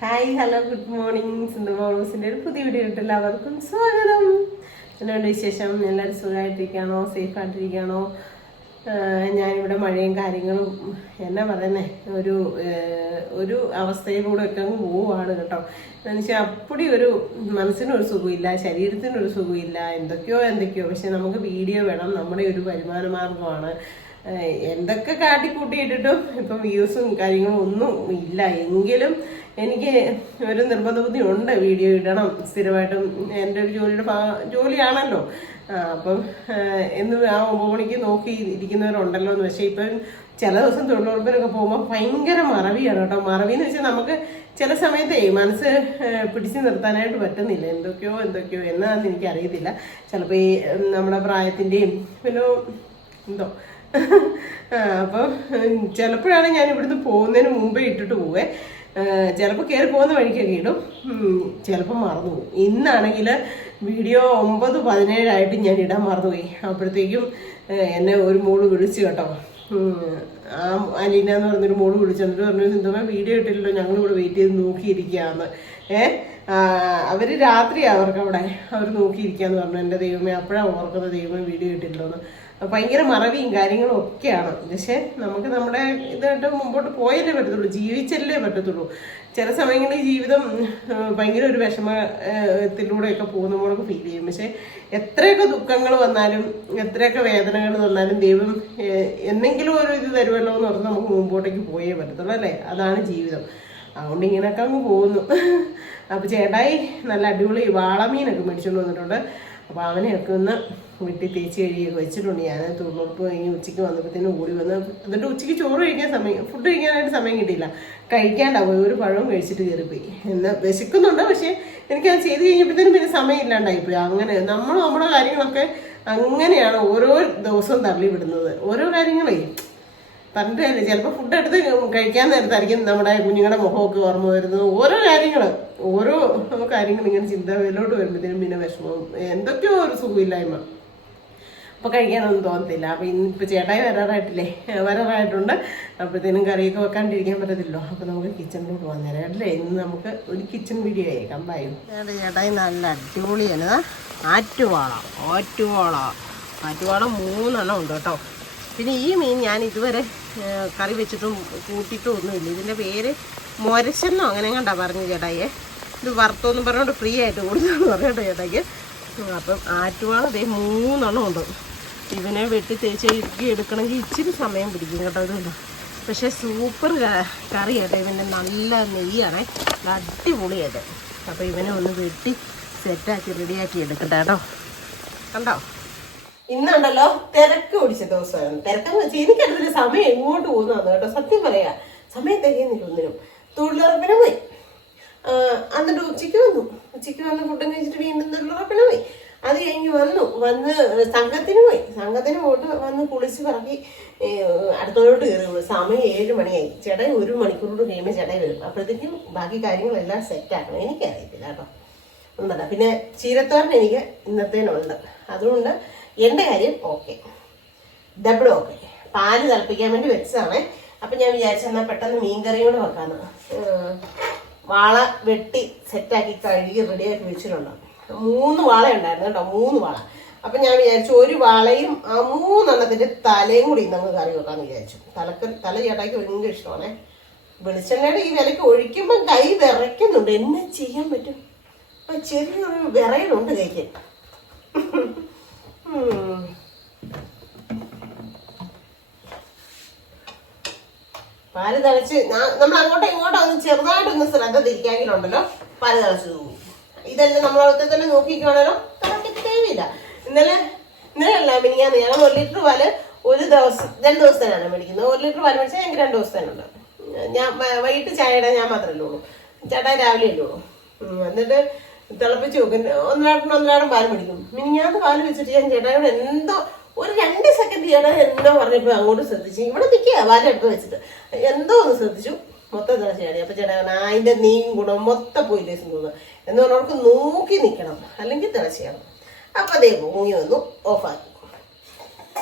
Hi hello good morning. Sindhu മോളൂസിൻ്റെ ഒരു പുതിയ വീഡിയോ ഇട്ട് എല്ലാവർക്കും സ്വാഗതം. എന്നാണ്ട് വിശേഷം? എല്ലാവരും സുഖമായിട്ടിരിക്കുകയാണോ? സേഫായിട്ടിരിക്കുകയാണോ? ഞാനിവിടെ മഴയും കാര്യങ്ങളും എന്നാ പറയുന്നത് ഒരു അവസ്ഥയിലൂടെ ഒക്കെ അങ്ങ് പോവുകയാണ് കേട്ടോ. എന്ന് വെച്ചാൽ അപ്പടി ഒരു മനസ്സിനൊരു സുഖമില്ല, ശരീരത്തിനൊരു സുഖമില്ല, എന്തൊക്കെയോ. പക്ഷെ നമുക്ക് വീഡിയോ വേണം, നമ്മുടെ ഒരു വരുമാന മാർഗമാണ്. എന്തൊക്കെ കാട്ടിക്കൂട്ടിയിട്ടിട്ടും ഇപ്പം വ്യൂസും കാര്യങ്ങളും ഒന്നും ഇല്ല. എങ്കിലും എനിക്ക് ഒരു നിർബന്ധ ബുദ്ധി ഉണ്ട്, വീഡിയോ ഇടണം സ്ഥിരമായിട്ടും. എൻ്റെ ഒരു ജോലിയാണല്ലോ. അപ്പം എന്ന് ആ 9 മണിക്ക് നോക്കി ഇരിക്കുന്നവരുണ്ടല്ലോ എന്ന്. പക്ഷേ ഇപ്പം ചില ദിവസം തൊഴിലുറപ്പിനൊക്കെ പോകുമ്പോൾ ഭയങ്കര മറവിയാണ് കേട്ടോ. മറവിന്ന് വെച്ചാൽ നമുക്ക് ചില സമയത്തേ മനസ്സ് പിടിച്ചു നിർത്താനായിട്ട് പറ്റുന്നില്ല. എന്തൊക്കെയോ എന്നാന്ന് എനിക്കറിയത്തില്ല. ചിലപ്പോൾ ഈ നമ്മുടെ പ്രായത്തിൻ്റെയും പിന്നെ എന്തോ അപ്പം ചിലപ്പോഴാണ് ഞാൻ ഇവിടുന്ന് പോകുന്നതിന് മുമ്പേ ഇട്ടിട്ട് പോവേ. ചിലപ്പോൾ കയറി പോകുന്ന വഴിക്കൊക്കെ ഇടും, ചിലപ്പോൾ മറന്നുപോകും. ഇന്നാണെങ്കിൽ വീഡിയോ 9:17 ഞാൻ ഇടാൻ മറന്നുപോയി. അപ്പോഴത്തേക്കും എന്നെ ഒരു മോള് വിളിച്ചു കേട്ടോ. അലീന എന്ന് പറഞ്ഞൊരു മോള് വിളിച്ചു. എന്നിട്ട് പറഞ്ഞു, സിന്ധുമ്മ വീഡിയോ ഇട്ടില്ലല്ലോ, ഞങ്ങളിവിടെ വെയിറ്റ് ചെയ്ത് നോക്കിയിരിക്കുകയെന്ന്. അവർ രാത്രി അവർക്കവിടെ അവർ നോക്കിയിരിക്കുകയെന്ന് പറഞ്ഞു. എൻ്റെ ദൈവമേ, അപ്പോഴാണ് ഓർക്കുന്നത്, ദൈവമേ വീഡിയോ ഇട്ടില്ലോ എന്ന്. ഭയങ്കര മറവിയും കാര്യങ്ങളും ഒക്കെയാണ്. പക്ഷെ നമുക്ക് നമ്മുടെ ഇതായിട്ട് മുമ്പോട്ട് പോയല്ലേ പറ്റത്തുള്ളൂ, ജീവിച്ചല്ലേ പറ്റത്തുള്ളൂ. ചില സമയങ്ങളിൽ ജീവിതം ഭയങ്കര ഒരു വിഷമത്തിലൂടെയൊക്കെ പോകുന്ന പോലൊക്കെ ഫീൽ ചെയ്യും. പക്ഷെ എത്രയൊക്കെ ദുഃഖങ്ങൾ വന്നാലും എത്രയൊക്കെ വേദനകൾ വന്നാലും ദൈവം എന്തെങ്കിലും ഒരു ഇത് തരുമല്ലോ എന്ന് പറഞ്ഞ് നമുക്ക് മുമ്പോട്ടേക്ക് പോയേ പറ്റത്തുള്ളൂ, അല്ലേ? അതാണ് ജീവിതം. അതുകൊണ്ട് ഇങ്ങനെയൊക്കെ അങ്ങ് പോകുന്നു. അപ്പോൾ ചേട്ടായി നല്ല അടിപൊളി വാളമീനൊക്കെ മേടിച്ചുകൊണ്ട് വന്നിട്ടുണ്ട്. അപ്പോൾ അവനെയൊക്കെ ഒന്ന് വീട്ടിൽ തേച്ച് കഴുകിയൊക്കെ വെച്ചിട്ടുണ്ട്. ഞാൻ തൊഴിലുറപ്പ് കഴിഞ്ഞ് ഉച്ചയ്ക്ക് വന്നപ്പോഴത്തേനും ഓടി വന്ന്, എന്നിട്ട് ഉച്ചയ്ക്ക് ഫുഡ് കഴിക്കാനായിട്ട് സമയം കിട്ടിയില്ല. കഴിക്കാണ്ടാവും, ഒരു പഴവും കഴിച്ചിട്ട് കയറിപ്പോയി. എന്നാൽ വിശക്കുന്നുണ്ട്, പക്ഷേ എനിക്കത് ചെയ്ത് കഴിഞ്ഞപ്പോഴത്തേനും പിന്നെ സമയം ഇല്ലാണ്ടായിപ്പോയി. അങ്ങനെ നമ്മുടെ കാര്യങ്ങളൊക്കെ അങ്ങനെയാണ് ഓരോ ദിവസവും തള്ളിവിടുന്നത്. ഓരോ കാര്യങ്ങളേ പറഞ്ഞിട്ടല്ലേ. ചിലപ്പോൾ ഫുഡ് എടുത്ത് കഴിക്കാൻ നേരത്തായിരിക്കും നമ്മുടെ കുഞ്ഞുങ്ങളുടെ മുഖമൊക്കെ ഓർമ്മ വരുന്നത്. ഓരോ കാര്യങ്ങൾ ഇങ്ങനെ ചിന്തയിലോട്ട് വരുമ്പോഴത്തേനും പിന്നെ വിഷമവും എന്തൊക്കെയോ ഒരു സുഖമില്ലായ്മ. അപ്പോൾ കഴിക്കാനൊന്നും തോന്നത്തില്ല. അപ്പോൾ ഇന്നിപ്പോൾ ചേട്ടായി വരാറായിട്ടുണ്ട്. അപ്പോഴത്തേനും കറിയൊക്കെ വെക്കാണ്ടിരിക്കാൻ പറ്റത്തില്ലോ. അപ്പോൾ നമുക്ക് കിച്ചണിലോട്ട് വന്നേരം അല്ലേ. ഇന്ന് നമുക്ക് ഒരു കിച്ചൺ വീഡിയോ ആയേക്കാം. ബായും ചേട്ടായി നല്ല അടിപൊളിയാണ്. ആറ്റുവാള 3 ഉണ്ട് കേട്ടോ. പിന്നെ ഈ മീൻ ഞാൻ ഇതുവരെ കറി വെച്ചിട്ടും കൂട്ടിയിട്ടും ഒന്നുമില്ല. ഇതിൻ്റെ പേര് മൊരശെന്നോ അങ്ങനെ കണ്ടാ പറഞ്ഞു ചേട്ടായിയെ. ഇത് വറുത്തോന്നും പറഞ്ഞുകൊണ്ട് ഫ്രീ ആയിട്ട് കൊടുത്തെന്ന് പറയട്ടോ ചേട്ടായിക്ക്. അപ്പം ആറ്റുവാള 3 ഉണ്ട്. ഇവനെ വെട്ടി തേച്ച് എടുക്കണമെങ്കിൽ ഇച്ചിരി സമയം പിടിക്കും കേട്ടോ. ഇതുണ്ട്, പക്ഷേ സൂപ്പർ കറി കേട്ടോ. ഇവൻ്റെ നല്ല നെയ്യാണേ, അടിപൊളിയായിട്ട്. അപ്പോൾ ഇവനെ ഒന്ന് വെട്ടി സെറ്റാക്കി റെഡിയാക്കി എടുക്കട്ടെ കേട്ടോ. കണ്ടോ, ഇന്നുണ്ടല്ലോ തിരക്ക് പിടിച്ച ദിവസമായിരുന്നു. തിരക്കെന്ന് വെച്ചാൽ എനിക്കടുത്തൊരു സമയം എങ്ങോട്ട് പോകുന്നതാണ് കേട്ടോ. സത്യം പറയാ, സമയം തികയുന്നില്ല ഒന്നിനും. തൊഴിലുറപ്പിന് പോയി, എന്നിട്ട് ഉച്ചയ്ക്ക് വന്ന് ഫുഡും കഴിച്ചിട്ട് വീണ്ടും തൊഴിലുറപ്പിന് പോയി. അത് കഴിഞ്ഞ് വന്ന് സംഘത്തിന് പോയിട്ട് വന്ന് കുളിച്ച് പറക്കി അടുത്തോട്ട് കയറി. സമയം 7 മണിയായി. ചേട്ടായി 1 മണിക്കൂറോട് കഴിയുമ്പോൾ ചേട്ടായി വരും. അപ്പോഴത്തേക്കും ബാക്കി കാര്യങ്ങളെല്ലാം സെറ്റാക്കണം. എനിക്കറിയത്തില്ല കേട്ടോ ഒന്നല്ല. പിന്നെ ചീരത്തോരൻ എനിക്ക് ഇന്നത്തേനുണ്ട്. അതുകൊണ്ട് എൻ്റെ കാര്യം ഓക്കെ, ഡബിൾ ഓക്കെ. പാല് തിളപ്പിക്കാൻ വേണ്ടി വെച്ചതാണ്. അപ്പം ഞാൻ വിചാരിച്ചെന്നാൽ പെട്ടെന്ന് മീൻകറിയും കൂടെ വെക്കാന്ന്. വാള വെട്ടി സെറ്റാക്കി കഴുകി റെഡിയാക്കി വെച്ചിട്ടുണ്ട്. 3 വാള ഉണ്ടായിരുന്നു കേട്ടോ, 3 വാള. അപ്പം ഞാൻ വിചാരിച്ചു ഒരു വാളയും ആ 3 എണ്ണത്തിൻ്റെ തലയും കൂടി നമുക്ക് കറി വെക്കാമെന്ന് വിചാരിച്ചു. തല ചേട്ടായിക്ക് ഭയങ്കര ഇഷ്ടമാണേ. വെളിച്ചെണ്ണയുടെ ഈ വിലയ്ക്ക് ഒഴിക്കുമ്പോൾ കൈ വിറയ്ക്കുന്നുണ്ട്. എന്നെ ചെയ്യാൻ പറ്റും? ചെറിയൊരു വിറയലുണ്ട് കൈക്ക്. പാല് തിളച്ച് നമ്മൾ അങ്ങോട്ടോ ഇങ്ങോട്ടോ ഒന്ന് ചെറുതായിട്ടൊന്ന് ശ്രദ്ധ തിരിക്കാമെങ്കിലുണ്ടല്ലോ പാല് തിളച്ച് പോകും. ഇതെല്ലാം നമ്മളവിടുത്തെ തന്നെ നോക്കിക്കുകയാണല്ലോ, തിളക്കത്തേവില്ല. ഇന്നലെ അല്ല മിനിങ്ങാന്ന് ഞങ്ങൾ 1 ലിറ്റർ പാല് 2 ദിവസത്തേനാണ് മേടിക്കുന്നത്. 1 ലിറ്റർ പാല് മേടിച്ചാൽ ഞങ്ങൾക്ക് 2 ദിവസത്തേനുണ്ട്. ഞാൻ വൈകിട്ട് ചായ ഇടാൻ ഞാൻ മാത്രമല്ലേ ഉള്ളൂ, ചേട്ടായി രാവിലെ അല്ലേ ഉള്ളൂ. എന്നിട്ട് തിളപ്പിച്ച് വെക്കും. ഒന്നരാടം പാല് മേടിക്കും. മിനിങ്ങാന്ന് പാല് വെച്ചിട്ട് ഞാൻ ചേട്ടായോട് എന്തോ ഒരു 2 സെക്കൻഡ് ചേട്ടായി എന്തോ പറഞ്ഞപ്പോൾ അങ്ങോട്ട് ശ്രദ്ധിച്ചു. ഇവിടെ നിൽക്കുക പാലെടുത്ത് വെച്ചിട്ട് എന്തോ ഒന്ന് ശ്രദ്ധിച്ചു. മൊത്തം തിളച്ച് ചേട്ടായി. അപ്പോൾ ചേട്ടാ അതിൻ്റെ നീയും ഗുണം മൊത്തം പോയില്ലേ തോന്നുന്നു എന്ന് പറഞ്ഞാൽ അവർക്ക് നോക്കി നിൽക്കണം, അല്ലെങ്കിൽ തിളച്ച് ചെയ്യണം. അപ്പം അതേ പൊങ്ങി വന്നു, ഓഫാക്കി.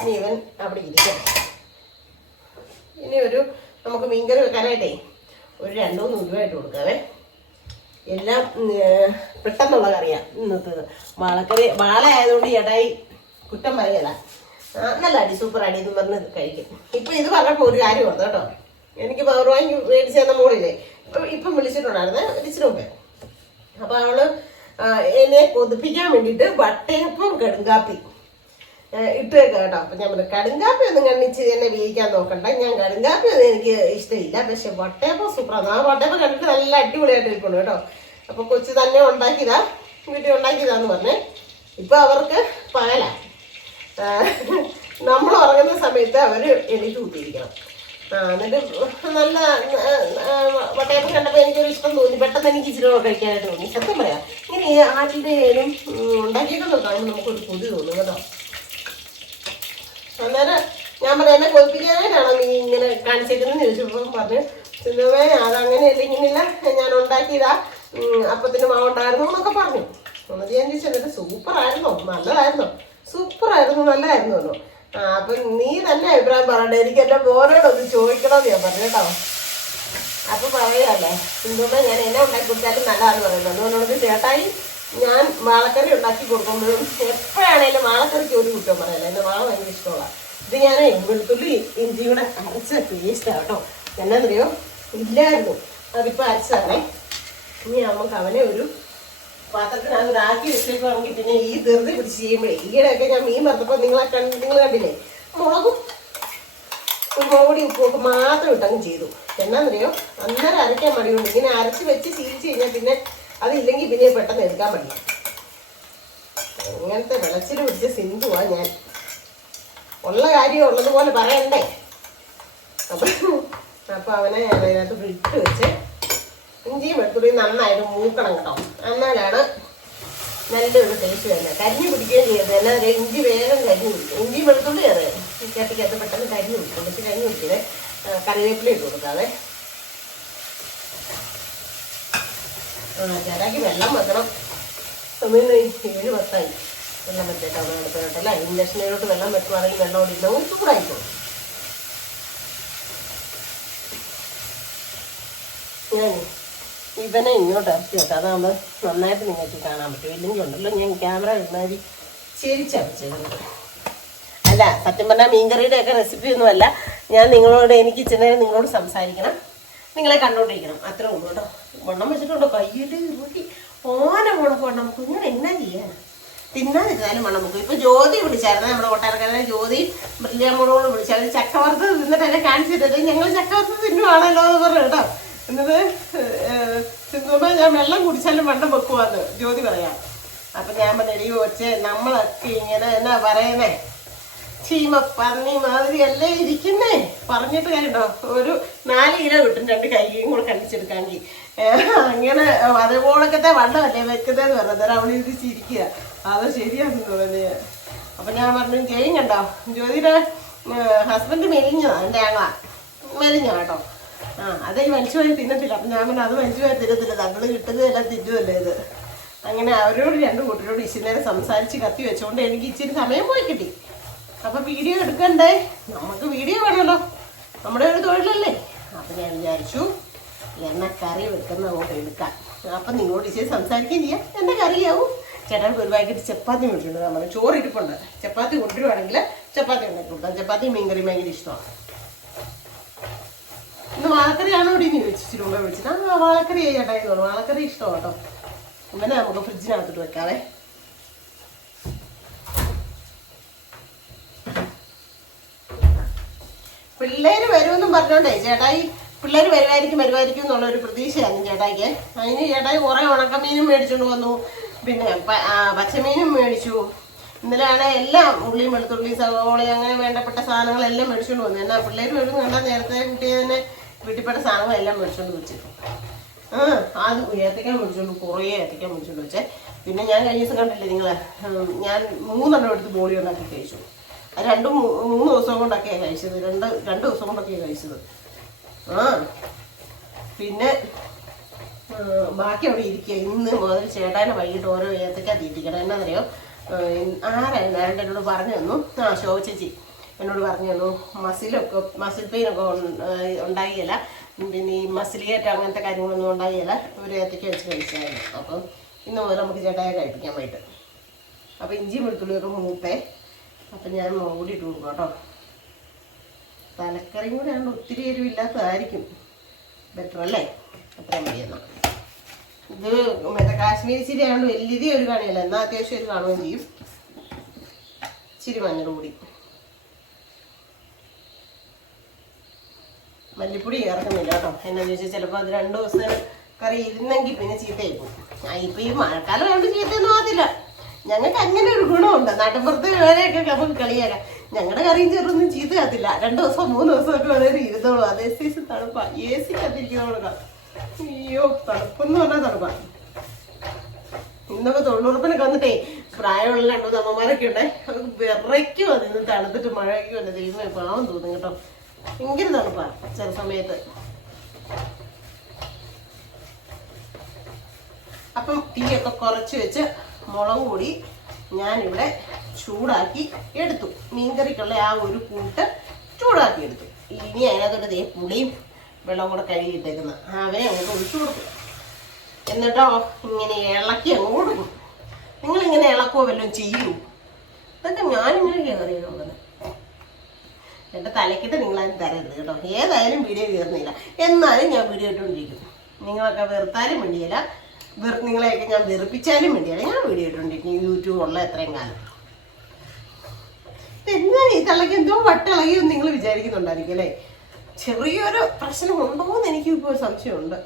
ഇനി ഇവൻ അവിടെ ഇരിക്കണം. ഇനി നമുക്ക് മീൻകറി വെക്കാനായിട്ടേ ഒരു 2-3 ഉലുവായിട്ട് കൊടുക്കാവേ. എല്ലാം പെട്ടെന്നുള്ള കറിയാണ് ഇന്നത്തേത്. വാള ആയതുകൊണ്ട് ചേട്ടായി കുറ്റം പറയല, നല്ല അടി സൂപ്പർ അടി എന്ന് പറഞ്ഞ് കഴിക്കും. ഇപ്പൊ ഇത് പറഞ്ഞപ്പോ ഒരു കാര്യം ഓർത്ത് കേട്ടോ, എനിക്ക് പവർ വാങ്ങി മേടിച്ചു തന്ന മോളില്ലേ ഇപ്പം വിളിച്ചിട്ടുണ്ടായിരുന്നേ ഇച്ചിരി മുമ്പേ. അപ്പൊ അവള് എന്നെ കൊതിപ്പിക്കാൻ വേണ്ടിയിട്ട് വട്ടയപ്പം കടുങ്കാപ്പി ഇട്ടേക്ക കേട്ടോ. അപ്പൊ ഞാൻ പറഞ്ഞു കടുങ്കാപ്പി ഒന്നും കണ്ണിച്ച് എന്നെ വേവിക്കാൻ നോക്കണ്ട, ഞാൻ കടുങ്കാപ്പി ഒന്നും എനിക്ക് ഇഷ്ടമില്ല, പക്ഷെ വട്ടയപ്പം സൂപ്പറാണ്. ആ വട്ടയപ്പം കണ്ടിട്ട് നല്ല അടിപൊളിയായിട്ട് ഇരിക്കുന്നു കേട്ടോ. അപ്പൊ കൊച്ചു തന്നെ ഉണ്ടാക്കിയതാ, വീട്ടിൽ ഉണ്ടാക്കിയതാന്ന് പറഞ്ഞേ. ഇപ്പൊ അവർക്ക് പകല നമ്മൾ ഉറങ്ങുന്ന സമയത്ത് അവര് എണീറ്റ് കൂട്ടിയിരിക്കണം. എന്നിട്ട് നല്ല വട്ടയപ്പം കണ്ടപ്പോൾ എനിക്കൊരു ഇഷ്ടം തോന്നി, പെട്ടെന്ന് എനിക്ക് ഇച്ചിരി കഴിക്കാനായിട്ട് തോന്നി. സത്യം പറയാം, ഇങ്ങനെ ഈ ആട്ടിൻ്റെ ആയാലും ഉണ്ടാക്കിയിട്ടൊന്നും കാണുമ്പോൾ നമുക്കൊരു കൊതി തോന്നും കേട്ടോ. അന്നേരം ഞാൻ പറയാം എന്നെ കൊതിപ്പിക്കാനായിട്ടാണോ നീ ഇങ്ങനെ കാണിച്ചേക്കുന്നതെന്ന് ചോദിച്ചപ്പോൾ പറഞ്ഞു സിന്ധുവേ അതങ്ങനെയല്ല ഇങ്ങനെയില്ല, ഞാൻ ഉണ്ടാക്കിയതാ, അപ്പത്തിന് മാവുണ്ടായിരുന്നു എന്നൊക്കെ പറഞ്ഞു. എന്നിട്ട് ഞാൻ ചോദിച്ചു എന്നിട്ട് സൂപ്പറായിരുന്നോ, നല്ലതായിരുന്നോ? സൂപ്പറായിരുന്നു, നല്ലതായിരുന്നു. അപ്പൊ നീ തന്നെ അഭിപ്രായം പറയണ്ടേ, എനിക്ക് എന്റെ മോനോടൊന്ന് ചോദിക്കണമെന്ന് ഞാൻ പറഞ്ഞു കേട്ടോ. അപ്പൊ പറയാല്ലേ സിന്ധുവേ ഞാൻ എന്നെ ഉണ്ടാക്കി കൊടുത്താലും നല്ലതാന്ന് പറയുന്നത്. അതുകൊണ്ടോട് ചേട്ടായി ഞാൻ വാളക്കറി ഉണ്ടാക്കി കൊടുക്കുമ്പോഴും എപ്പോഴാണേലും വാളക്കറിക്ക് ഒരു കുറ്റം പറയല്ല, എന്റെ വാള ഭയങ്കര ഇഷ്ടമുള്ള. ഇത് ഞാൻ വെളുത്തുള്ളി ഇഞ്ചി കൂടെ അരച്ച പേസ്റ്റാണ് കേട്ടോ. എന്നാന്നറിയോ ഇല്ലായിരുന്നു, അതിപ്പോ അരച്ചതാണേ. ഇനി നമുക്ക് അവനെ ഒരു പാത്രത്തിനകത്ത് ആക്കി വെച്ചേക്കുവാണെങ്കിൽ പിന്നെ ഈ ധൃതി പിടിച്ച് ചെയ്യുമ്പോഴേ, ഈയിടെയൊക്കെ ഞാൻ മീൻ വറുത്തപ്പോൾ നിങ്ങൾ കണ്ടില്ലേ മുളകും മുളകുപൊടി ഉപ്പൊക്കെ മാത്രം ഇട്ടങ്ങ് ചെയ്തു. എന്നാന്നറിയോ അന്നേരം അരയ്ക്കാൻ മടിയുണ്ട്. ഇങ്ങനെ അരച്ച് വെച്ച് ശീലിച്ച് കഴിഞ്ഞാൽ പിന്നെ അതില്ലെങ്കിൽ പിന്നെ പെട്ടെന്ന് എടുക്കാൻ പറ്റില്ല. ഇങ്ങനത്തെ വിളച്ചിൽ പിടിച്ച സിന്ധുവാ ഞാൻ. ഉള്ള കാര്യം ഉള്ളതുപോലെ പറയണ്ടേ. അപ്പൊ അവനെ ഞാൻ അതിനകത്ത് ഇട്ട് വെച്ച് ഇഞ്ചിയും വെളുത്തുള്ളി നന്നായിട്ട് മൂക്കണം കേട്ടോ. എന്നാലാണ് നല്ലൊരു ടേസ്റ്റ് വരുന്നത്. കരിഞ്ഞു പിടിക്കുകയും ചെയ്യരുത്. എന്നാൽ ഇഞ്ചി വേഗം കരിഞ്ഞു പിടിക്കും. ഇഞ്ചി വെളുത്തുള്ളി അറിയാം ചട്ടിക്കകത്ത് പെട്ടെന്ന് കരിഞ്ഞു പിടിക്കും. പക്ഷെ കരിഞ്ഞു പിടിക്കേ കറിവേപ്പില ഇട്ട് കൊടുക്കാതെ. ചേട്ടാക്കി വെള്ളം വെക്കണം. സമയം 7:10 വെള്ളം വെച്ചേക്കാം. എടുത്തോട്ടല്ല ഇൻഡക്ഷനിലോട്ട് വെള്ളം വെക്കുവാണെങ്കിൽ വെള്ളം ഓടിക്കുന്ന ഒരു ചൂടായിക്കോളും. ഞാൻ ഇവനെ ഇങ്ങോട്ട് ഇറക്കി വെക്കാം, അതാകുമ്പോൾ നന്നായിട്ട് നിങ്ങൾക്ക് കാണാൻ പറ്റും. ഇല്ലെങ്കിൽ ഉണ്ടല്ലോ ഞാൻ ക്യാമറ ഇടുന്നതിൽ ശരിച്ചത്. അല്ല സത്യം പറഞ്ഞാൽ മീൻകറിയുടെ ഒക്കെ റെസിപ്പി ഒന്നുമല്ല, ഞാൻ നിങ്ങളോട് എനിക്ക് ഇച്ചിരി നേരം നിങ്ങളോട് സംസാരിക്കണം, നിങ്ങളെ കണ്ടോണ്ടിരിക്കണം, അത്രേ ഉള്ളൂ കേട്ടോ. വണ്ണം വെച്ചിട്ടുണ്ടോ കയ്യിട്ട് ഇറുക്കി ഓന വണ്ണം കുഞ്ഞിനെ എന്നാ ചെയ്യാനാ, തിന്നാതിരുന്നാലും വണ്ണം വെക്കും. ഇപ്പൊ ജ്യോതി വിളിച്ചായിരുന്നു നമ്മുടെ കൊട്ടാരക്കാരനെ, ജ്യോതി ബ്രില്യാമ്മോട് വിളിച്ചാൽ ചക്ക വറുത്ത് തിന്നിട്ട് എന്നെ കാണിച്ചിട്ട് ഞങ്ങൾ ചക്ക വറുത്ത് തിന്നുവാണല്ലോ എന്ന് പറഞ്ഞു കേട്ടോ. എന്നിട്ട് സിന്ധുമ്മ ഞാൻ വെള്ളം കുടിച്ചാലും വണ്ണം വെക്കുവാന്ന് ജ്യോതി പറയാം. അപ്പൊ ഞാൻ പറഞ്ഞ വെച്ച് നമ്മളൊക്കെ ഇങ്ങനെ എന്നാ പറയുന്നേ ചീമ പന്നി മാതിരി അല്ലേ ഇരിക്കുന്നേ. പറഞ്ഞിട്ട് കാര്യമുണ്ടോ, ഒരു 4 കിലോ കിട്ടും 2 കൈയും കൂടെ കണ്ടിച്ചെടുക്കാമെങ്കിൽ. അങ്ങനെ അതേപോലൊക്കത്തെ വണ്ണമല്ലേ വെക്കുന്നതെന്ന് പറഞ്ഞത് അവൾ ചിരിക്കുക. അത് ശരിയാണെന്ന് പറഞ്ഞത്. അപ്പൊ ഞാൻ പറഞ്ഞു ചെയ്യും കണ്ടോ ജ്യോതിയുടെ ഹസ്ബൻഡ് മെലിഞ്ഞതാ, എൻ്റെ ആങ്ങള മെലിഞ്ഞ കേട്ടോ. അതേ മനുഷ്യമായി തിന്നത്തില്ല. അപ്പം ഞാൻ പറഞ്ഞു അത് മനുഷ്യമായി തിന്നത്തില്ല, തങ്ങൾ കിട്ടുന്നതെല്ലാം തിന്നുമല്ലേ ഇത്. അങ്ങനെ അവരോട് 2 കൂട്ടരോട് ഇച്ചിരി നേരം സംസാരിച്ച് കത്തി വെച്ചുകൊണ്ട് എനിക്ക് ഇച്ചിരി സമയം പോയി കിട്ടി. അപ്പം വീഡിയോ എടുക്കണ്ടേ, നമുക്ക് വീഡിയോ വേണമല്ലോ, നമ്മുടെ ഒരു തൊഴിലല്ലേ. അപ്പം ഞാൻ വിചാരിച്ചു എണ്ണ കറി വെക്കുന്ന അങ്ങോട്ട് എടുക്കാം. അപ്പം നിങ്ങളോട് ഇച്ചിരി സംസാരിക്കുകയും ചെയ്യാം, എൻ്റെ കറിയാവും. ചേട്ടൻ ഒരു പാക്കറ്റ് ചപ്പാത്തി മേടിച്ചിട്ടുണ്ട്. നമ്മൾ ചോറ് ഇരിപ്പുണ്ട്, ചപ്പാത്തി കൊണ്ടുവരുവാണെങ്കിൽ ചപ്പാത്തി ഉണ്ടാക്കി കൊടുക്കാം. ചപ്പാത്തി മീൻകറി ഭയങ്കര ഇഷ്ടമാണ്. ഇന്ന് വാഴക്കറിയാണോ ഇവിടെ ഇനി വെച്ചിട്ടുണ്ടോ വെച്ചിട്ട്? വാഴക്കറി ചേട്ടായി തോന്നും, വാഴക്കറി ഇഷ്ടമാണ് കേട്ടോ. ഇങ്ങനെ നമുക്ക് ഫ്രിഡ്ജിനകത്തോട്ട് വെക്കാവേ. പിള്ളേര് വരുമെന്നും പറഞ്ഞോണ്ടേ ചേട്ടായി, പിള്ളേർ വരുമായിരിക്കും എന്നുള്ളൊരു പ്രതീക്ഷയായിരുന്നു ചേട്ടായിക്ക്. അതിന് ചേട്ടായി കുറേ ഉണക്കമീനും മേടിച്ചുകൊണ്ട് വന്നു, പിന്നെ പച്ചമീനും മേടിച്ചു. ഇന്നലെയാണ് എല്ലാം ഉള്ളിയും വെളുത്തുള്ളി സവോളയും അങ്ങനെ വേണ്ടപ്പെട്ട സാധനങ്ങളെല്ലാം മേടിച്ചുകൊണ്ട് വന്നു. എന്നാൽ പിള്ളേർ വരും കണ്ടാൽ നേരത്തെ കുട്ടിയെ തന്നെ വീട്ടിൽപ്പെട്ട സാധനങ്ങളെല്ലാം മേടിച്ചുകൊണ്ട് വെച്ചിട്ടു. അത് ഏത്തക്കാൻ മേടിച്ചുകൊണ്ട് കുറേ ഏത്തക്കാൻ മേടിച്ചുകൊണ്ട് വെച്ചേ. പിന്നെ ഞാൻ കഴിഞ്ഞ ദിവസം കണ്ടില്ലേ നിങ്ങൾ, ഞാൻ 3 എടുത്ത് ബോളി ഉണ്ടാക്കി കഴിച്ചു. അത് 2-3 ദിവസം കൊണ്ടൊക്കെയാണ് കഴിച്ചത്, രണ്ട് ദിവസം കൊണ്ടൊക്കെയാണ് കഴിച്ചത്. പിന്നെ ബാക്കി അവിടെ ഇരിക്കുക. ഇന്ന് മുതൽ ചേട്ടാനെ വൈകിട്ട് ഓരോ ഏത്തക്ക തീറ്റിക്കണം. എന്നാന്നറിയോ, ആരായിരുന്നു എന്നോട് പറഞ്ഞു തന്നു, ശോഭ ചേച്ചി എന്നോട് പറഞ്ഞു തന്നു, മസിൽ പെയിനൊക്കെ ഉണ്ടാകില്ല, പിന്നെ ഈ മസിലിയേറ്റ അങ്ങനത്തെ കാര്യങ്ങളൊന്നും ഉണ്ടാകില്ല. ഒരു ഏത്തയ്ക്ക വെച്ച് കഴിച്ചായിരുന്നു. അപ്പം ഇന്ന് മുതൽ നമുക്ക് ചേട്ടായ കഴിപ്പിക്കാൻ പോയിട്ട്. അപ്പോൾ ഇഞ്ചി വെളുത്തുള്ളിയൊക്കെ മൂത്തേ. അപ്പം ഞാൻ മുളകുപൊടി ഇട്ട് കൊടുക്കും കേട്ടോ. തലക്കറിയും കൂടെ ആണ്ട് ഒത്തിരി എരിവില്ലാത്തതായിരിക്കും ബെറ്റർ അല്ലേ? അത്രയും മതിയെന്നാൽ. ഇത് മറ്റേ കാശ്മീരി ചിരി ആയതുകൊണ്ട് വലിയ ഒരു കാണിയല്ല, എന്നാൽ അത്യാവശ്യം ഒരു കാണുകയും ചെയ്യും. ഇച്ചിരി മഞ്ഞൾ കൂടി, മല്ലിപ്പൊടി ഇറക്കുന്നില്ല കേട്ടോ. എന്നാന്ന് ചോദിച്ചാൽ ചിലപ്പോൾ അത് 2 ദിവസം കറി ഇരുന്നെങ്കിൽ പിന്നെ ചീത്തയായി പോകും. ഇപ്പം ഈ മഴക്കാലം ആയതുകൊണ്ട് ചീത്തയൊന്നും ആകത്തില്ല. ഞങ്ങൾക്ക് അങ്ങനെ ഒരു ഗുണമുണ്ട്. നാട്ടിൻപുറത്ത് വരെയൊക്കെ നമുക്ക് കളിയാക്കാം. ഞങ്ങളുടെ കറിയും ചെറുതൊന്നും ചീത്തയാകത്തില്ല. 2 ദിവസം 3 ദിവസമൊക്കെ വളരെ ഇരുന്നോളൂ. അതേ സൈസ് തണുപ്പാ. AC കത്തിരിക്കുന്നോളൂ. അയ്യോ, തണുപ്പെന്ന് പറഞ്ഞാൽ തണുപ്പാണ്. ഇന്നൊക്കെ 90 വന്നിട്ടേ പ്രായമുള്ള 2 അമ്മമാരൊക്കെ ഉണ്ടേ. അത് വിറയ്ക്കും. അതിന് തണുത്തിട്ട് മഴയ്ക്കും അല്ല. ദൈവമേ പാവം തോന്നും കേട്ടോ. ഭയങ്കര തണുപ്പാണ് ചില സമയത്ത്. അപ്പം തീയൊക്കെ കുറച്ച് വെച്ച് മുളക് പൊടി ഞാനിവിടെ ചൂടാക്കി എടുത്തു. മീൻകറിക്കുള്ള ആ ഒരു കൂട്ട് ചൂടാക്കി എടുത്തു. ഇനി അതിനകത്തോട്ട് ദേ പുളിയും വെള്ളം കൂടെ കഴുകിയിട്ടേക്കുന്ന അവനെ അങ്ങോട്ട് ഒഴിച്ചു കൊടുക്കും. എന്നിട്ടോ ഇങ്ങനെ ഇളക്കി അങ്ങ് കൊടുക്കും. നിങ്ങളിങ്ങനെ ഇളക്കുമോ വല്ലതും ചെയ്യൂ? ഇതൊക്കെ ഞാനിങ്ങനെ കറിയുള്ളത്. എൻ്റെ തലക്കിട്ട് നിങ്ങളതിന് തരരുത് കേട്ടോ. ഏതായാലും വീഡിയോ കയറുന്നില്ല. എന്നാലും ഞാൻ വീഡിയോ ഇട്ടുകൊണ്ടിരിക്കും. നിങ്ങളൊക്കെ വെറുത്താലും വേണ്ടിയില്ല, നിങ്ങളെയൊക്കെ ഞാൻ വെറുപ്പിച്ചാലും വേണ്ടിയില്ല, ഞാൻ വീഡിയോ ഇട്ടുകൊണ്ടിരിക്കും. യൂട്യൂബുള്ള എത്രയും കാലം. എന്നാ ഈ തള്ളക്ക് എന്തോ വട്ടിളകിയെന്ന് നിങ്ങൾ വിചാരിക്കുന്നുണ്ടായിരിക്കും അല്ലേ? ചെറിയൊരു പ്രശ്നം ഉണ്ടോയെന്ന് എനിക്കിപ്പോൾ സംശയമുണ്ട്.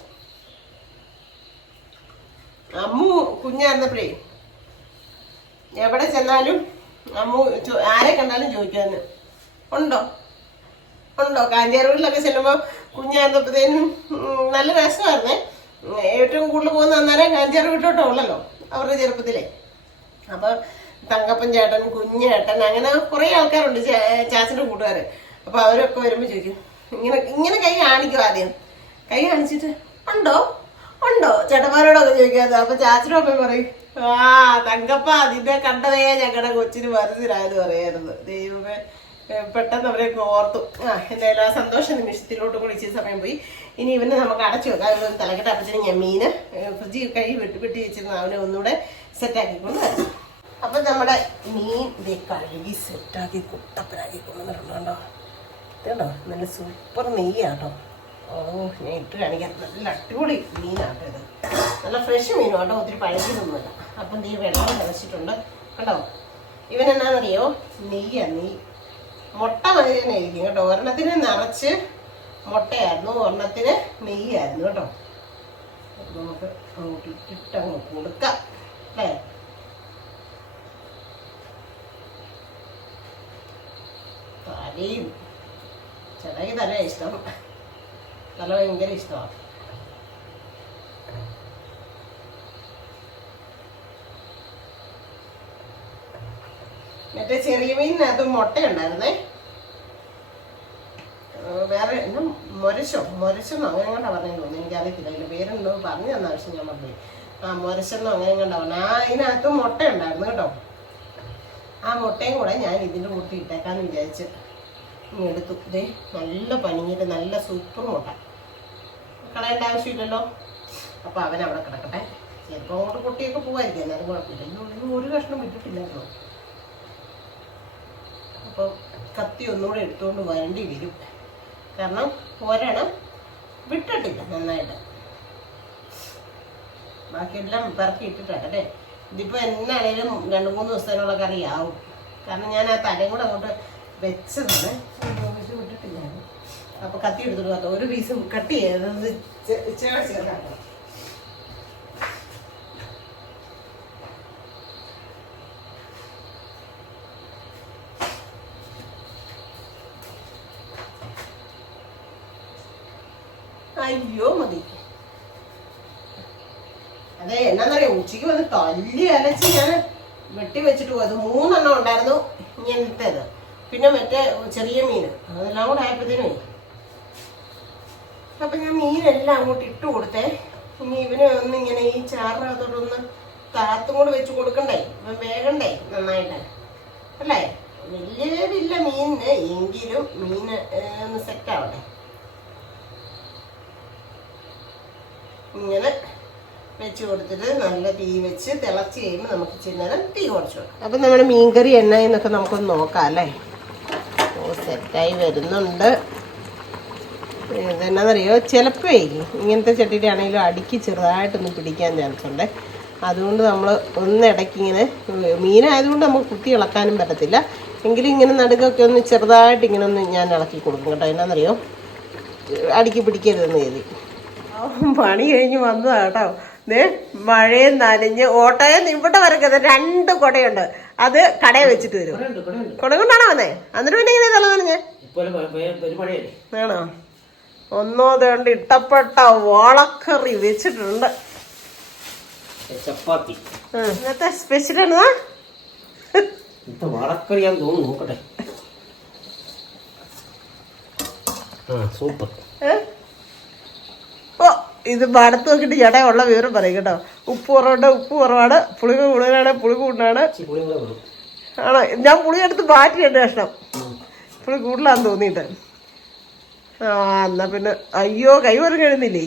അമ്മു കുഞ്ഞായിരുന്നപ്പോഴേ എവിടെ ചെന്നാലും അമ്മു ആരെ കണ്ടാലും ചോദിക്കാന്ന് ഉണ്ടോ ഉണ്ടോ. കാഞ്ചാറൂരിലൊക്കെ ചെല്ലുമ്പോൾ കുഞ്ഞായിരുന്നപ്പോഴത്തേനും നല്ല രസമായിരുന്നേ. ഏറ്റവും കൂടുതൽ പോകുന്ന അന്നേരം കാഞ്ചാറ് വീട്ടോട്ടോ ഉള്ളല്ലോ അവരുടെ ചെറുപ്പത്തിലെ. അപ്പം തങ്കപ്പൻ ചേട്ടൻ, കുഞ്ഞേട്ടൻ, അങ്ങനെ കുറേ ആൾക്കാരുണ്ട് ചാച്ചൻ്റെ കൂട്ടുകാർ. അപ്പോൾ അവരൊക്കെ വരുമ്പോൾ ചോദിക്കും, ഇങ്ങനെ കൈ കാണിക്കും. ആദ്യം കൈ കാണിച്ചിട്ട് ഉണ്ടോ ഉണ്ടോ ചേട്ടന്മാരോടൊക്കെ ചോദിക്കാതെ. അപ്പോൾ ചാച്ചനൊക്കെ പറയും, തങ്കപ്പ അതിൻ്റെ കണ്ടതേ ഞങ്ങളുടെ കൊച്ചിന് മനസ്സിലായത് പറയായിരുന്നു. ദൈവമേ, പെട്ടെന്ന് അവരെയൊക്കെ ഓർത്തു. എന്തായാലും ആ സന്തോഷ നിമിഷത്തിലോട്ട് കൂടി ഇച്ചിരി സമയം പോയി. ഇനി ഇവനെ നമുക്ക് അടച്ചു വെക്കാം. ഇവന് തലക്കെട്ട്. അപ്പത്തിന് ഞാൻ മീന് ഫ്രിഡ്ജിൽ വെട്ടി വെച്ചിരുന്നു. അവനെ ഒന്നുകൂടെ സെറ്റാക്കിക്കൊണ്ട് വരാം. അപ്പം നമ്മുടെ മീൻ കഴുകി സെറ്റാക്കി കുട്ടപ്പനാക്കി കൊണ്ടുവന്നിട്ടുണ്ടോ? ഇതുണ്ടോ, നല്ല സൂപ്പർ നെയ്യാട്ടോ. ഞാൻ ഇട്ട് കാണിക്കാം. നല്ല അടിപൊളി മീനാട്ടോ ഇത്. നല്ല ഫ്രഷ് മീനും കേട്ടോ, ഒത്തിരി പഴകിയതൊന്നുമില്ല. അപ്പം ഈ വെള്ളം നിറച്ചിട്ടുണ്ട് കേട്ടോ. ഇവനെന്നാണെന്നറിയോ, നെയ്യ് മുട്ട മതി തന്നെ ആയിരിക്കും കേട്ടോ. ഒരെണ്ണത്തിന് നിറച്ച് മുട്ടയായിരുന്നു, ഒരെണ്ണത്തിന് നെയ്യായിരുന്നു കേട്ടോ. നമുക്ക് അങ്ങോട്ട് ഇട്ടങ്ങ് കൊടുക്കാം അല്ലേ? തലയും ചിലക്ക് തല ഇഷ്ടം, തല ഭയങ്കര ഇഷ്ടമാണ്. മറ്റേ ചെറിയ മീനിനകത്ത് മുട്ടയുണ്ടായിരുന്നേ. വേറെ എന്നാ മൊരശെന്നോ അങ്ങനെ കണ്ടാ പറഞ്ഞു തോന്നുന്നു. എനിക്കറിയത്തില്ല, അതിൻ്റെ പേരുണ്ടോ പറഞ്ഞു തന്ന ആവശ്യം ഞാൻ പറഞ്ഞു. മൊരശെന്നോ അങ്ങനെ കണ്ടാ പറഞ്ഞു. അതിനകത്ത് മുട്ട ഉണ്ടായിരുന്നു കേട്ടോ. ആ മുട്ടയും കൂടെ ഞാൻ ഇതിൻ്റെ കൂട്ടി ഇട്ടേക്കാന്ന് വിചാരിച്ച് എടുത്തു. ഇതേ നല്ല പനിഞ്ഞിട്ട് നല്ല സൂപ്പർ മുട്ട. കളയേണ്ട ആവശ്യമില്ലല്ലോ. അപ്പോൾ അവൻ അവിടെ കിടക്കട്ടെ. ചിലപ്പോൾ അങ്ങോട്ട് കുട്ടിയൊക്കെ പോകാതിരിക്കും, എന്നാലും കുഴപ്പമില്ല. ഒരു കഷ്ണം വിട്ടിട്ടില്ലായിരുന്നു. അപ്പോൾ കത്തി ഒന്നുകൂടെ എടുത്തുകൊണ്ട് വരേണ്ടി വരും. കാരണം ഒരെണ്ണം വിട്ടിട്ടില്ല നന്നായിട്ട്. ബാക്കിയെല്ലാം പിറക്കി ഇട്ടിട്ടേ. ഇതിപ്പോൾ എന്നാണേലും 2-3 ദിവസത്തിനുള്ള കറിയാവും. കാരണം ഞാൻ ആ തലയും കൂടെ അങ്ങോട്ട് വെച്ചതാണ്, വിട്ടിട്ടില്ലായിരുന്നു. അപ്പോൾ കത്തി എടുത്തിട്ട് പോകാത്ത ഒരു പീസ് കട്ട് ചെയ്തത് ചേർക്കാക്കണം. അയ്യോ മതി. അതെ, എന്നാന്നറിയാം, ഉച്ചയ്ക്ക് വന്ന് തല്ലി അലച്ച് ഞാൻ വെട്ടി വെച്ചിട്ട് പോയത്. 3 എണ്ണം ഉണ്ടായിരുന്നു ഞാൻ ഇട്ടത്. പിന്നെ മറ്റേ ചെറിയ മീൻ അതെല്ലാം കൂടെ ആയപ്പോഴത്തേനും. അപ്പം ഞാൻ മീനെല്ലാം അങ്ങോട്ട് ഇട്ട് കൊടുത്തേ. ഇനി ഇവന് ഒന്നിങ്ങനെ ഈ ചാറിനകത്തോട്ടൊന്ന് താത്തും കൂടെ വെച്ച് കൊടുക്കണ്ടേ, വേഗണ്ടേ നന്നായിട്ട് അല്ലേ? വലിയ വേവില്ല മീനിന്, എങ്കിലും മീൻ ഒന്ന് സെറ്റാവട്ടെ. ഇങ്ങനെ വെച്ച് കൊടുത്തിട്ട് നല്ല തീ വെച്ച് തിളച്ച് കഴിയുമ്പോൾ നമുക്ക് ചിന്നരം തീ കുറച്ചു കൊടുക്കാം. അപ്പം നമ്മുടെ മീൻകറി എണ്ണയെന്നൊക്കെ നമുക്കൊന്ന് നോക്കാം അല്ലേ. സെറ്റായി വരുന്നുണ്ട്. ഇതെന്നാന്നറിയോ, ചിലപ്പോൾ ഇങ്ങനത്തെ ചട്ടിയിലാണെങ്കിലും അടിക്ക് ചെറുതായിട്ടൊന്ന് പിടിക്കാൻ ചാൻസ് ഉണ്ട്. അതുകൊണ്ട് നമ്മൾ ഒന്നിടയ്ക്ക് ഇങ്ങനെ, മീനായതുകൊണ്ട് നമുക്ക് കുത്തി ഇളക്കാനും പറ്റത്തില്ല, എങ്കിലും ഇങ്ങനെ നടുക്കൊക്കെ ഒന്ന് ചെറുതായിട്ട് ഇങ്ങനെ ഒന്ന് ഞാൻ ഇളക്കി കൊടുക്കും കേട്ടോ. എന്നാന്നറിയോ, അടിക്ക് പിടിക്കരുതെന്ന് കരുതി. പണി കഴിഞ്ഞ് വന്നതാണ് കേട്ടോ. മഴയും നനഞ്ഞ് ഓട്ടോയിൽ ഇവിടെ വരക്കുന്നത് 2 കുടയുണ്ട്. അത് കടയിൽ വെച്ചിട്ട് വരും. കുട കൊണ്ടാണോ വന്നേ? എന്നിട്ട് പിന്നെ ഇങ്ങനെ തല നനഞ്ഞേ ആണോ? ഒന്നോതുകൊണ്ട് ഇട്ടപ്പെട്ട വാളക്കറി വെച്ചിട്ടുണ്ട്. ചപ്പാത്തി ഇന്നത്തെ സ്പെഷ്യൽ ആണ്. വാളക്കറിയാന്ന് തോന്നുന്നു, നോക്കട്ടെ. സൂപ്പർ. ഓ, ഇത് മടത്ത് നോക്കിയിട്ട് ചേട്ടാ ഉള്ള വിവരം പറയും കേട്ടോ. ഉപ്പ് കുറവാണ്, പുളി കൂടുതലാണ്, പുളി കൂടുതലാണ്. ആണോ? ഞാൻ പുളി എടുത്ത് മാറ്റി 2 കഷ്ണം. പുളി കൂടുതലാന്ന് തോന്നിയിട്ട്. എന്നാ പിന്നെ അയ്യോ, കൈ വരും കഴിയുന്നില്ലേ?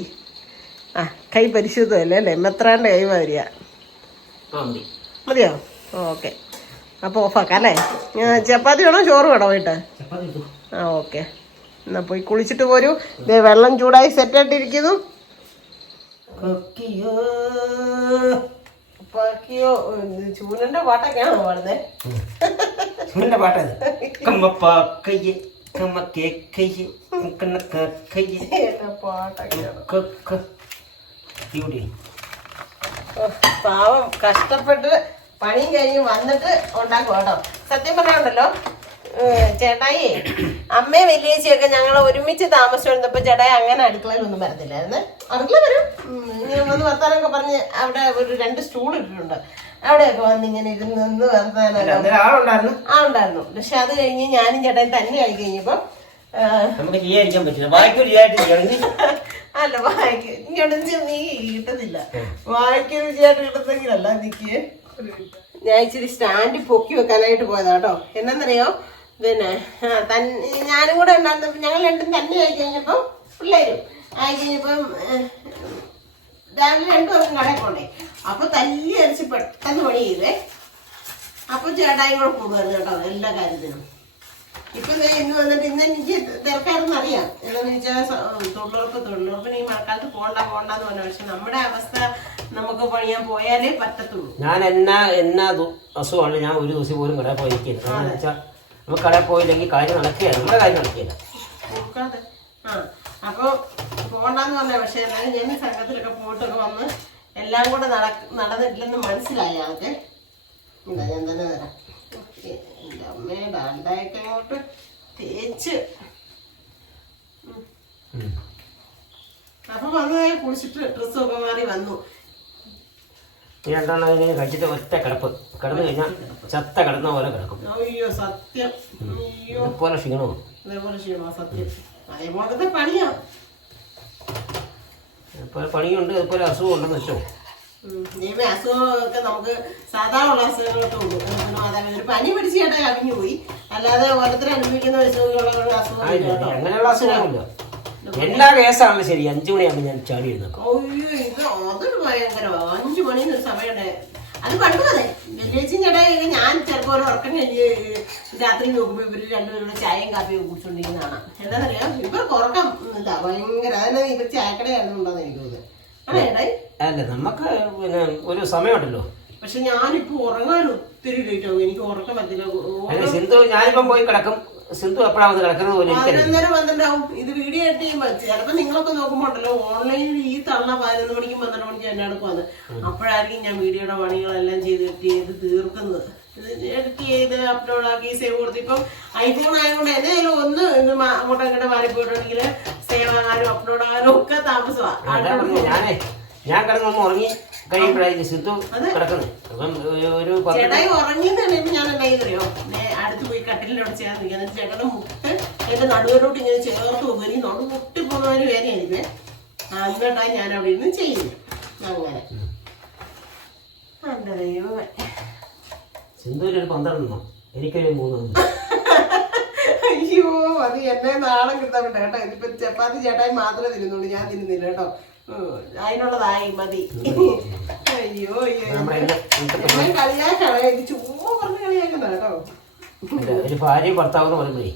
കൈ പരിശുദ്ധമല്ലേ അല്ലേ? എത്രണ്ട് കൈ വരിക. മതിയോ? ഓക്കെ, അപ്പോൾ ഓഫാക്കാം അല്ലേ. ചപ്പാത്തി വേണോ ചോറ് വേണോ പോയിട്ട്? ഓക്കെ, എന്നാ പോയി കുളിച്ചിട്ട് പോരൂ. ഇതേ വെള്ളം ചൂടായി സെറ്റായിട്ടിരിക്കുന്നു. ചൂനന്റെ പാട്ടൊക്കെയാണോ പാടുന്നേ? ചൂനന്റെ പാട്ടത്. പാവം കഷ്ടപ്പെട്ട് പണിയും കഴിഞ്ഞ് വന്നിട്ട് ഉണ്ടാക്കും കേട്ടോ. സത്യം പറഞ്ഞുണ്ടല്ലോ ചേട്ടായി, അമ്മയും വലിയേച്ചിയൊക്കെ ഞങ്ങൾ ഒരുമിച്ച് താമസിച്ചിരുന്നപ്പോ ചേട്ടായി അങ്ങനെ അടുക്കളയിലൊന്നും വരത്തില്ലായിരുന്നു. അടുക്കള വരും, ഇങ്ങനെ വന്ന് വർത്താനൊക്കെ പറഞ്ഞ് അവിടെ ഒരു 2 സ്റ്റൂൾ ഇട്ടിട്ടുണ്ട്. അവിടെയൊക്കെ വന്ന് ഇങ്ങനെ ഇരുന്ന് ആളുണ്ടായിരുന്നു. പക്ഷെ അത് കഴിഞ്ഞ് ഞാനും ചേട്ടായി തന്നെ ആയി കഴിഞ്ഞപ്പോ അല്ല, വായിക്ക് ഇങ്ങോട്ട് നീ കിട്ടുന്നില്ല. വായിക്ക് രുചിയായിട്ട് കിട്ടുന്നെങ്കിലല്ല നിക്ക്. ഞാൻ ഇച്ചിരി സ്റ്റാൻഡിൽ പൊക്കി വെക്കാനായിട്ട് പോയതാ കേട്ടോ. എന്നാന്നറിയോ, പിന്നെ ഞാനും കൂടെ ഉണ്ടായിരുന്നപ്പോ ഞങ്ങൾ 2 തന്നെ ആയി കഴിഞ്ഞപ്പം പിള്ളേരും ആയി കഴിഞ്ഞപ്പം രാവിലെ 2 പേർക്കും കടയിൽ പോണ്ടേ. അപ്പൊ തല്ലി അരച്ച് പെട്ടെന്ന് പണി ചെയ്തേ. അപ്പൊ ചേട്ടായി കൂടെ കൂടുമായിരുന്നു കേട്ടോ എല്ലാ കാര്യത്തിനും. ഇപ്പൊ ഇന്ന് വന്നിട്ട് ഇന്ന് എനിക്ക് തിരക്കാരെന്ന് അറിയാം. എന്താണെന്ന് വെച്ചാൽ തൊഴിലുറപ്പിന് ഈ മഴക്കാലത്ത് പോണ്ടെന്ന് പറഞ്ഞു. പക്ഷെ നമ്മുടെ അവസ്ഥ നമുക്ക് പണിയാൻ പോയാലേ പറ്റത്തുള്ളൂ. ഞാൻ എന്നാ അസുഖമാണ്, ഞാൻ ഒരു ദിവസം പോലും കടയിൽ പോയിരിക്കില്ല. കാരണം വെച്ചാൽ നമുക്ക് കടയിൽ പോയില്ലെങ്കിൽ കാര്യം നടക്കുകയാണ്, നമ്മുടെ കാര്യം നടക്കുകയില്ല. അപ്പൊ പോണ്ടെന്ന് പറഞ്ഞ. പക്ഷെ എന്നാലും ഞാൻ സംഘത്തിലൊക്കെ പോയിട്ടൊക്കെ വന്ന് എല്ലാം കൂടെ നടന്നിട്ടില്ലെന്ന് മനസ്സിലായി ആൾക്ക്. ഇല്ല, ഞാൻ തന്നെ തരാം. എൻ്റെ അമ്മയുടെ അണ്ടയൊക്കെ അങ്ങോട്ട് തേച്ച്. അപ്പൊ വന്ന് കുളിച്ചിട്ട് ഡ്രസ്സൊക്കെ മാറി വന്നു. രണ്ടെണ്ണം കഴിച്ചിട്ട് ഒറ്റ കിടപ്പ് കിടന്നു കഴിഞ്ഞാൽ ചത്ത കിടന്ന പോലെ കിടക്കും. അയ്യോ സത്യം, ഇതുപോലെ ക്ഷീണവും. അതേപോലെ ക്ഷീണോ സത്യം. അതേപോലത്തെ പണിയാ. ഇതുപോലെ പണിയുണ്ട്, ഇതുപോലെ അസുഖം ഉണ്ടെന്ന് വെച്ചോ. അസുഖമൊക്കെ നമുക്ക് സാധാരണ ഉള്ള അസുഖങ്ങളൊക്കെ ഉണ്ട്. അതായത് ഒരു പനി പിടിച്ച് ചേട്ടാ കവിഞ്ഞു പോയി. അല്ലാതെ ഓരോരുത്തർ അനുഭവിക്കുന്ന അസുഖം അങ്ങനെയുള്ള അസുഖമില്ല. എല്ലാ കേസാണല്ലോ ശരി. 5 മണിയാകുമ്പോൾ ഞാൻ ചാടി എഴുന്നേക്കും. അയ്യോ, ഇത് അതൊരു ഭയങ്കരമാണ്. 5 മണിന്ന് ഒരു സമയമുണ്ട്. അത് പണ്ട് അതെ വലിയേച്ചും ചേട്ടായി. ഞാൻ ചിലപ്പോൾ ഒരു ഉറക്കം കഴിഞ്ഞ് രാത്രി നോക്കുമ്പോൾ ഇവര് 2 പേരുടെ ചായയും കാപ്പിയും കുടിച്ചോണ്ടിരിക്കുന്നതാണ്. എന്താണെന്നറിയാം, ഇവർക്ക് ഉറക്കം ഇതാ ഭയങ്കര. അതന്നെ ഇവർ ചായക്കടയാണെന്നുണ്ടോന്ന് എനിക്ക് തോന്നുന്നത്. അല്ല, നമുക്ക് പിന്നെ ഒരു സമയമുണ്ടല്ലോ. പക്ഷെ ഞാനിപ്പോ ഉറങ്ങാൻ ഒത്തിരി ലേറ്റ് ആവും. എനിക്ക് ഉറക്കം പറ്റില്ല. സിന്ധു ഞാനിപ്പം പോയി കിടക്കും. സിന്ധു എപ്പോഴാണ് കിടക്കുന്നത് പോലെ 11:12 ഇത് വീഡിയോ എഡിറ്റ് ചെയ്യുമ്പോ ചിലപ്പോ നിങ്ങളൊക്കെ നോക്കുമ്പോ ഉണ്ടല്ലോ ഓൺലൈനിൽ ഈ തള്ള 11 മണിക്കും 12 മണിക്കും എന്നെ അടുക്കുവാന്ന്. അപ്പോഴായിരിക്കും ഞാൻ വീഡിയോയുടെ പണികളെല്ലാം ചെയ്ത് എഡിറ്റ് ചെയ്ത് തീർക്കുന്നത്. എഡിറ്റ് ചെയ്ത് അപ്ലോഡ് ആക്കി സേവ് കൊടുത്ത്. ഇപ്പം ഐഫോൺ ആയതുകൊണ്ട് എന്തായാലും ഒന്ന് അങ്ങോട്ടും ഇങ്ങോട്ട് മാറിപ്പോയിട്ടുണ്ടെങ്കിൽ സേവ് ആകാനും അപ്ലോഡ് ആകാനും ഒക്കെ താമസമാണ്. ഞാൻ കിടന്നൊന്ന് ഉറങ്ങി കഴിയുമ്പോഴായിരിക്കും സിന്ധു കിടക്കുന്നത്. ചേട്ടായി ഉറങ്ങിന്ന് കഴിയുമ്പോൾ ഞാൻ എന്താ ചെയ്തറിയോ, അടുത്ത് പോയി കട്ടിലിനോട് ചേർന്ന് നിൽക്കുക. എന്നിട്ട് ചേട്ടന്റെ മുട്ട് എന്റെ നടുവരോട്ട് ഇങ്ങനെ ചേർത്ത് പോകും. എനിക്ക് നടു മുട്ടി പോകുന്നവര് വേദനയായിരിക്കും. എന്നിട്ടായി ഞാൻ അവിടെ ഇരുന്ന് ചെയ്യുന്നു. അങ്ങനെ എന്റെ ദൈവമേ. സിന്ധുവിനൊരു 12 എനിക്കൊരു 3. അയ്യോ, അത് എന്നെ നാളെ കിട്ടാൻ കേട്ടോ. ഇതിപ്പോ ചപ്പാത്തി ചേട്ടായി മാത്രമേ തിന്നുള്ളൂ, ഞാൻ തിന്നുന്നില്ല കേട്ടോ. അതിനുള്ളതായി മതി. അയ്യോ നമ്മുടെ എല്ലാം ഞങ്ങൾ കളിയാക്കാണ്, ചുമ്മാ പറഞ്ഞ് കളിയാക്കുന്ന കേട്ടോ. ഒരു ഭാര്യയും ഭർത്താവ് എന്ന് പറയുമ്പോഴേ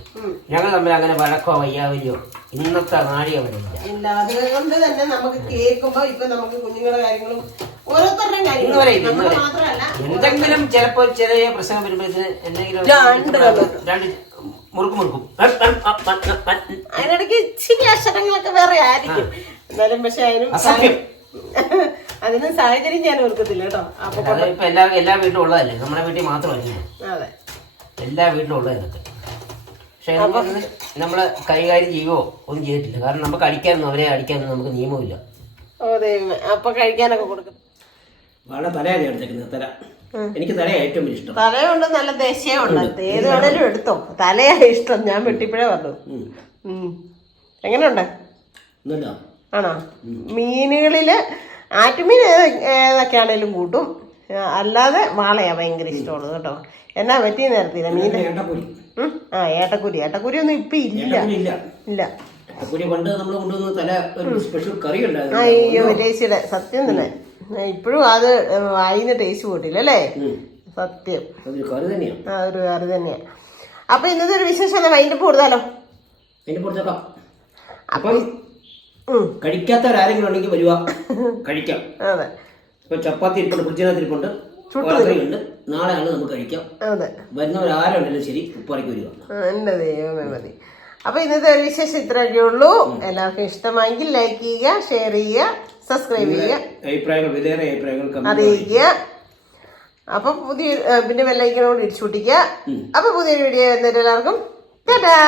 ഞങ്ങൾ തമ്മിൽ അങ്ങനെ വഴക്കോ വയ്യാവലിയോ ഇന്നത്തെ നാടിക വരില്ല. ഇല്ല, അതുകൊണ്ട് തന്നെ നമുക്ക് കേൾക്കുമ്പോ ഇപ്പൊ നമുക്ക് കുഞ്ഞുങ്ങളുടെ കാര്യങ്ങളും ഓരോരുത്തരുടെ കാര്യങ്ങളും മാത്രമല്ല, എന്തെങ്കിലും ചിലപ്പോ ചെറിയ പ്രശ്നം വരുമ്പോഴത്തേന് എന്തെങ്കിലും രണ്ട് മുറുക്കും അതിനിടയ്ക്ക് ഇച്ചിരി അക്ഷരങ്ങളൊക്കെ വേറെ ആയിരിക്കും. എന്നാലും പക്ഷെ അതിന് സാഹചര്യം ഞാൻ ഓർക്കത്തില്ല കേട്ടോ. അപ്പൊ ഇപ്പൊ എല്ലാ വീട്ടിലും ഉള്ളതല്ലേ, നമ്മുടെ വീട്ടിൽ മാത്രമല്ല, അതെ എല്ലാ വീട്ടിലും ഉള്ളത് ഇതൊക്കെ. പക്ഷെ നമ്മള് കൈകാര്യം ചെയ്യുവോ ഒന്നും ചെയ്തിട്ടില്ല. കാരണം നമുക്ക് അടിക്കാനൊന്നും അവരെ അടിക്കാനൊന്നും നമുക്ക് നിയമമില്ല. ഓ ദൈവമേ, അപ്പൊ കഴിക്കാനൊക്കെ കൊടുക്കും. വളരെ തലയാണ് എടുത്തേക്കുന്നത്. തല എനിക്ക് തലയാണ് ഏറ്റവും വലിയ ഇഷ്ടം. തലയുണ്ട്, നല്ല ദേശീയമുണ്ട്, ഏത് വേണേലും എടുത്തോ. തലയാ ഇഷ്ടം, ഞാൻ വെട്ടിപ്പഴേ പറഞ്ഞു. എങ്ങനെയുണ്ട്? ആണോ? മീനുകളില് ആറ്റുമീൻ ഏതൊക്കെയാണേലും കൂട്ടും, അല്ലാതെ വാളയാ ഭയങ്കര ഇഷ്ടമുള്ളത് കേട്ടോ. എന്നാ പറ്റി നേരത്തില്ല മീൻ. ഏട്ടക്കുരി ഒന്നും ഇപ്പൊ ഇല്ല. അയ്യോ ടേസ്റ്റിയുടെ സത്യം തന്നെ. ഇപ്പോഴും അത് വായിന്ന് ടേസ്റ്റ് പോയിട്ടില്ല അല്ലേ? സത്യം, ഒരു കറി തന്നെയാ. അപ്പൊ ഇന്നത്തെ ഒരു വിശേഷം വൈൻഡപ്പ് കൊടുത്താലോ? അപ്പം കഴിക്കാത്തവരാരെങ്കിലും ഉണ്ടെങ്കിൽ വരുക, കഴിക്കാം. അതെ, ഇപ്പൊ ചപ്പാത്തി ഇരിപ്പുണ്ട്, ഫ്രിഡ്ജിനകത്തിരിപ്പുണ്ട്, ഉണ്ട്. നാളെയാണ് നമുക്ക് കഴിക്കാം. അതെ, വരുന്നവരാരുണ്ടല്ലോ ശരി, ഉപ്പാറിക്ക് വരിക. എന്റെ ദൈവമേ മതി. അപ്പൊ ഇന്നത്തെ ഒരു വിശേഷം ഇത്രയൊക്കെ ഉള്ളൂ. എല്ലാവർക്കും ഇഷ്ടമായെങ്കിൽ ലൈക്ക് ചെയ്യുക, ഷെയർ ചെയ്യുക, സബ്സ്ക്രൈബ് ചെയ്യുക, അഭിപ്രായങ്ങൾ അറിയിക്കുക. അപ്പൊ പിന്നെ ബെല്ലൈക്കനോട് ഇടിച്ചു പൊട്ടിക്കുക. അപ്പൊ പുതിയൊരു വീഡിയോ എല്ലാവർക്കും ടാറ്റാ.